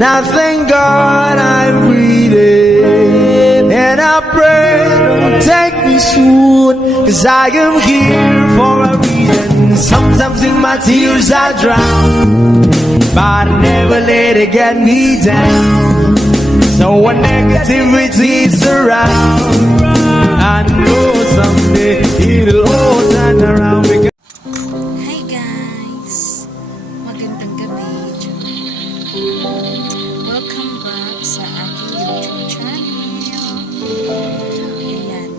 And I thank God I'm breathing, and I pray don't take me soon, 'cause I am here for a reason. Sometimes in my tears I drown, but I never let it get me down. So when negativity is around, I know someday it'll all turn around. Hi guys! Magandang gabi. Welcome back sa aking YouTube channel. Ayan.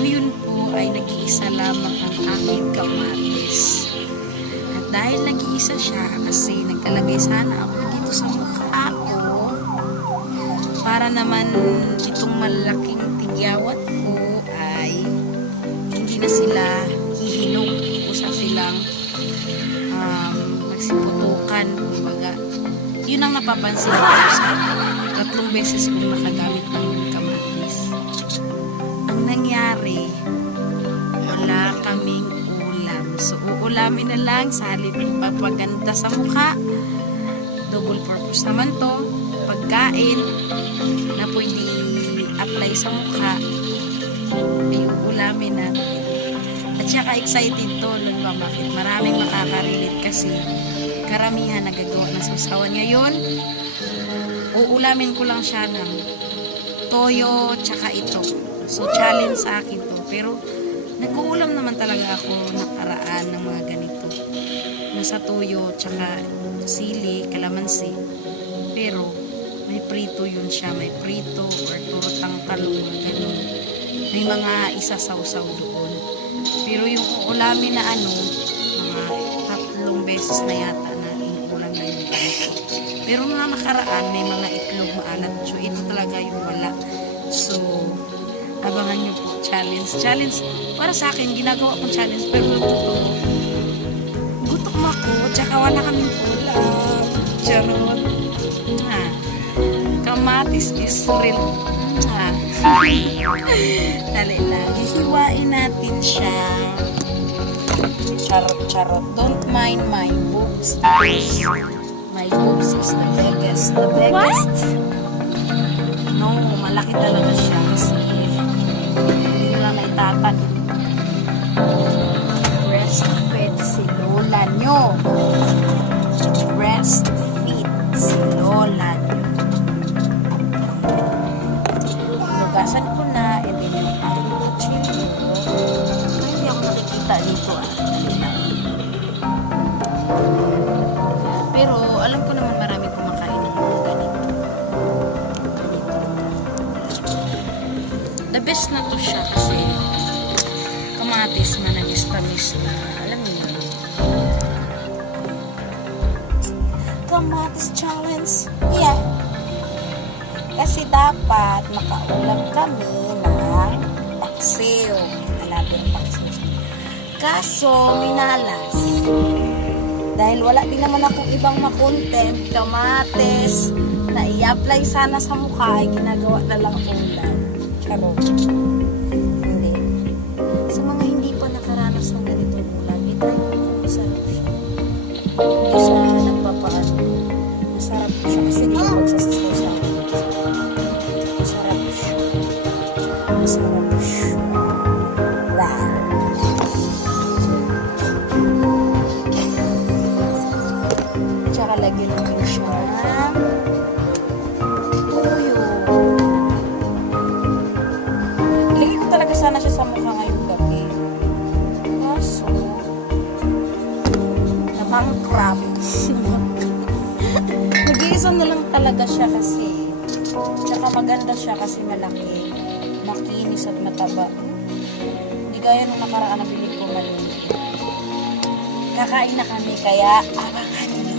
Ngayon po ay nag-iisa lamang ang aking kamatis. At dahil nag-iisa siya kasi naglalagay sana ako dito sa mukha ko para naman itong malaking tigyawat ko ay hindi na sila hihinog o sa silang magsiputukan. Kumbaga, yun ang napapansin ko sa 3 beses kong nakagamit ng kamatis. Ang nangyari, wala kaming ulam. So, uulamin na lang sa halip papaganda sa mukha. Double purpose naman to. Pagkain na pwede i-apply sa mukha ay uulamin natin. At saka excited to, alam ba bakit? Maraming makaka-relate kasi karamihan nagagawa ng sausawan ngayon. Uulamin ko lang siya ng toyo tsaka ito. So challenge sa akin to. Pero nag-uulam naman talaga ako nakaraan ng mga ganito. Nasa toyo tsaka sili, kalamansi. Pero may prito yun siya. May prito or turutang talong, ganun. May mga isasawsaw doon. Pero yung ulamin na mga 3 beses na yata na inuulam na yung ganito. Pero mga nakaraan, may mga itlog maalat. So, ito talaga yung wala. So, abangan nyo po. Challenge. Para sa akin, ginagawa kong challenge. Pero totoo, gutom ako. Tsaka wala kaming ulam. Charot. Kamatis is real. Dali lang. Hihiwain natin siya. Charot. Don't mind my boobs. My boobs is the biggest. The biggest. What? No, malaki talaga siya kasi hindi mo lang naitatan. Breastfeed si lola nyo. Breastfeed si lola nyo. Hugasan ko na, and then yung aking kuchilyo. Hindi ako nakikita dito Pero alam ko naman marami kumakain ng mga ganito. The best na to siya kasi kamatis, manamis-tamis na, alam niyo yun. Kamatis challenge. Yeah. Kasi dapat makaulam kami ng paksiw. Hanapin ang paksiw. Kaso, minalas. Dahil wala din naman akong ibang makontent, kamatis, na i-apply sana sa mukha, ay ginagawa na lang ulam. Charot. Hindi. Sa mga hindi pa nakaranas ng ganitong ulam, ito masarap siya. Hindi sa nagpapaan. Masarap siya kasi di ba magsasasaw sa akin. Masarap siya. Tsaka lagyan natin siya ng tuyo. Ilagay ko talaga sana siya sa mukha ngayong gabi. Kaso, nabangkrap. Nag-iisa na lang talaga siya kasi. Tsaka maganda siya kasi malaki, makinis at mataba. Hindi gaya nung nakaraan na bilig ko maliit. Kakain na kami kaya abangan niyo.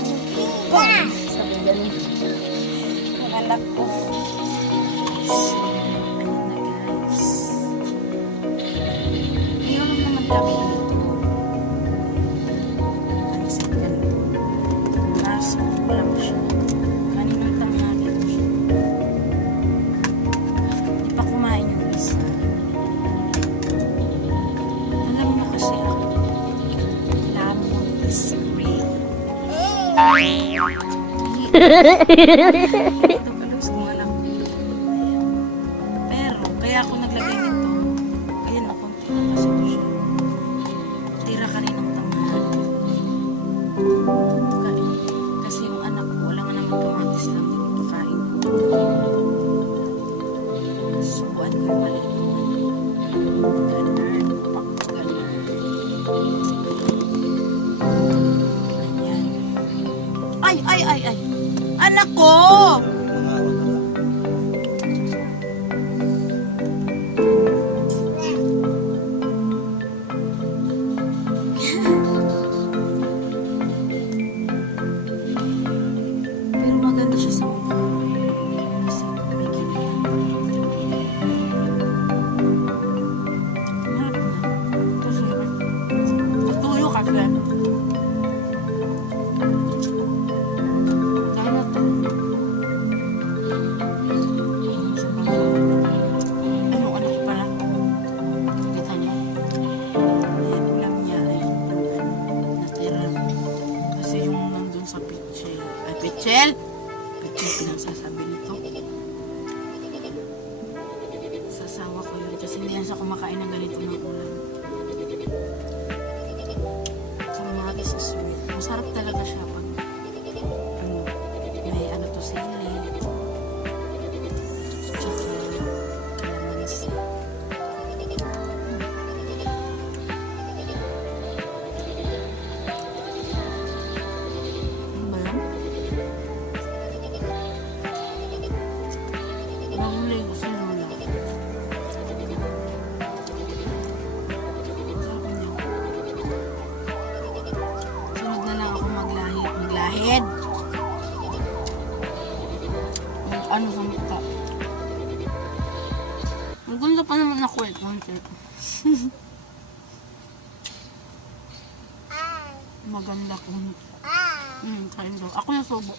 Sabi ganun. Ang anak ko. Guys. Iyon naman kami dito. Pansit ganito. Kaso walang siya. Kaninang tanghali ito siya. Di pa kumain yung isa. Alam mo kasi ako, lamon is real. Ito pala, gusto mo alam. Ayan. Pero, kaya ako naglagay nito. Ayan na, konti na kasi ito siya. Tira ka rin ng tamahan. Kain. Kasi yung anak ko, wala nga naman kamatis lang. Hindi ko kain ko. Subuan ko yung maliit ng anak. Ganun. Ganun. Ayan. Ay! Anak ko! Pero maganda siya sa mukha. Kasi may gilid. Harap na. Kasi, patuyo kasi. Kaya to. Ano, anak ko pala. Kita niyo. Ayan, ulam niya ay natira. Kasi yung nandun sa pichel. Ay, pichel! Pichel, pinagsasabi nito. Sasawa ko yun. Kasi hindi yan siya kumakain ng ganito ng ulam. So, mga is sweet. Masarap talaga siya pag ano, may ano to sili. Tsaka kalamansi. Ano ba yun? Nahuli ko si Lola. Sarap niya. Sunod na lang ako maglahid. Ano sa mukha. Ang ganda pa naman ako eh. Maganda ko. Kain daw. Ako yung sobo.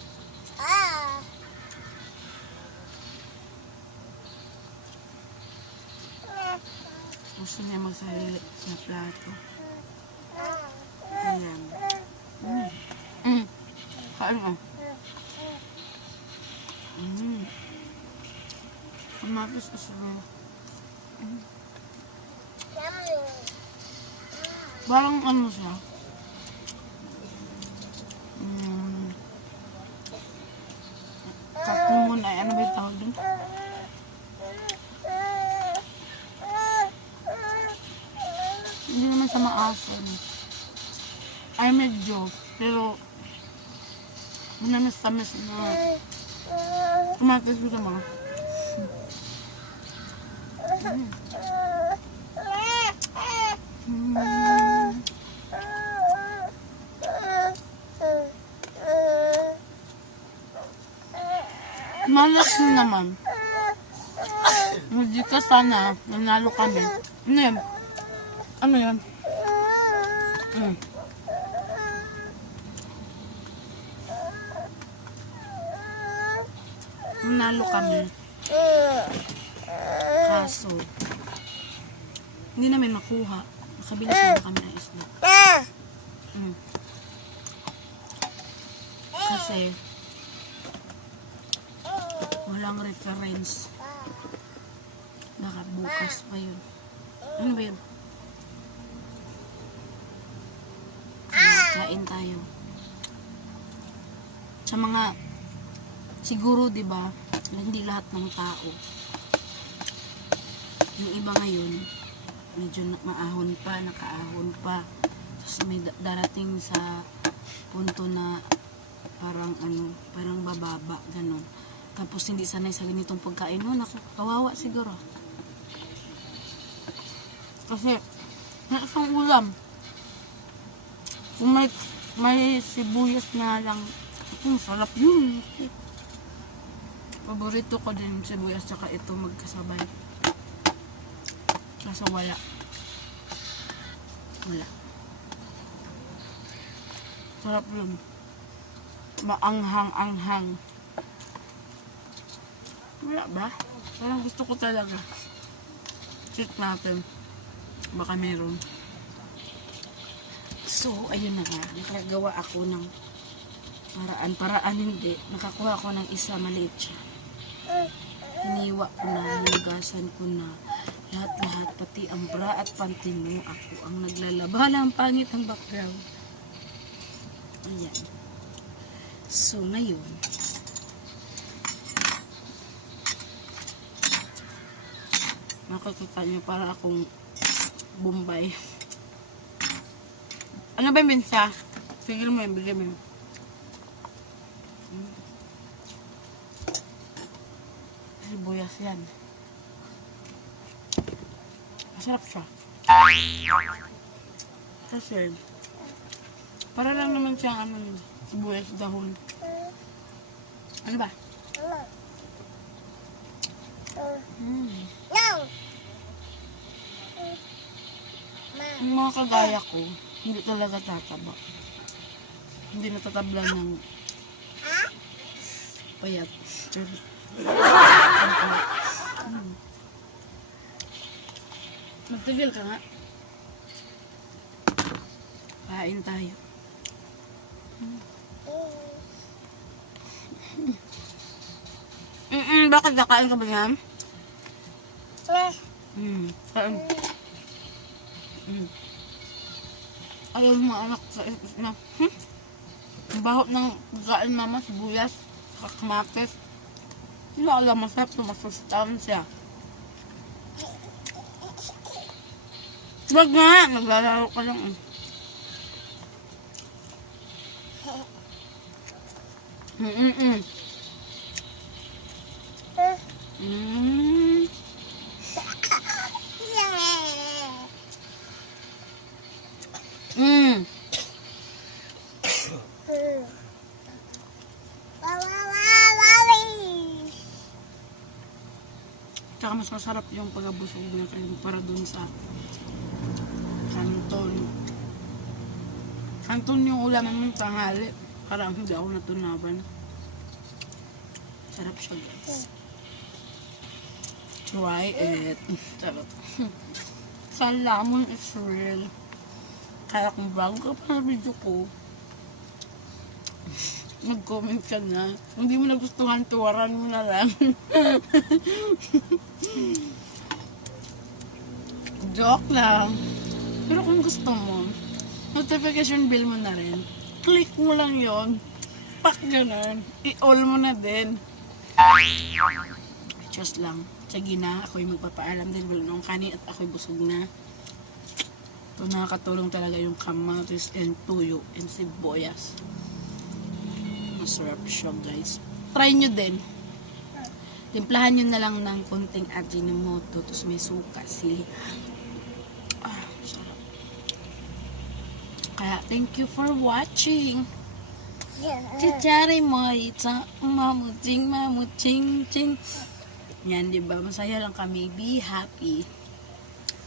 Gusto niya magsarili sa plato. Ayan. Kain mo. Kamatis isa. Parang ano siya. Kakumon ay ano ba yung tawag dun? Hindi naman sa maasin. Ay medyo. Pero manamis-tamis na kamatis ko sa mga. Malas naman. Hindi ka sana, nanalo kami. Ano yan? Ano yan? Nanalo kami. Kaso, hindi namin makuha. Nakabilis na kami ng isla. Kasi, walang reference. Baka bukas pa yun. Ano ba yun? Kain tayo. Sa mga, siguro diba, hindi lahat ng tao. Yung iba ngayon, medyo maahon pa, nakaahon pa. Tapos may darating sa punto na parang ano, parang bababa, gano'n. Tapos hindi sanay sa ganitong pagkain. No, naku, kawawa siguro. Kasi, may isang ulam. Kung may sibuyas na lang, sarap yun. Paborito ko din sibuyas tsaka ito magkasabay. Kaso wala. Sarap yun. Maanghang-anghang. Wala ba? Parang gusto ko talaga. Check natin. Baka meron. So, ayun na nga. Nakagawa ako ng Paraan hindi. Nakakuha ko ng isa, maliit siya. Hiniwa ko na, hinugasan ko na. Lahat-lahat, pati ang bra at panty mo, ako ang naglalaba. Hala, ang pangit ang background. Ayan. So, ngayon, makikita niyo para akong Bombay. Ano ba yung minsa? Sigil mo yun, bigyan mo yun. Sibuyas yan. Masarap siya. Kasi, para lang naman siyang ano, sibuyas dahon. Ano ba? Yung mga kagaya ko, hindi talaga tataba. Hindi natatabla ng payat. Magtigil ka nga. Kain tayo. Bakit nakain ka ba yan? Kain. Ayaw yung mga anak sa na. Ang bahot ng pagkain mama, sibuyas, kakamatis. Hindi ko alam, masarap ito, masustansya. Wag nga, naglalaro ka lang. Tsaka mas masarap yung pag-abusog na kayo para dun sa kanton. Kanton yung ulam ng tanghali. Parang hindi ako natunaban. Sarap siya, guys. Try it. Sarap. Salamon is real. Kaya kung bago ka pa sa video ko, mag-comment ka na. Kung di mo nagustuhan, tuwaran mo na lang. Joke lang. Pero kung gusto mo, notification bell mo na rin. Click mo lang yon. Pak ganun. I-all mo na din. Just lang. Sige na, ako'y magpapaalam din. Wala nung kani at ako'y busog na. So, nakakatulong talaga yung kamatis and tuyo and sibuyas. Masarap siya, guys. Try nyo din. Timplahan nyo na lang ng konting Ajinomoto. Tapos may suka, sili. Sarap. Kaya, thank you for watching. Chichari mo, itsa, mamuting, mamuting, ting. Yan, diba? Masaya lang kami. Be happy.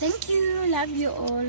Thank you. Love you all.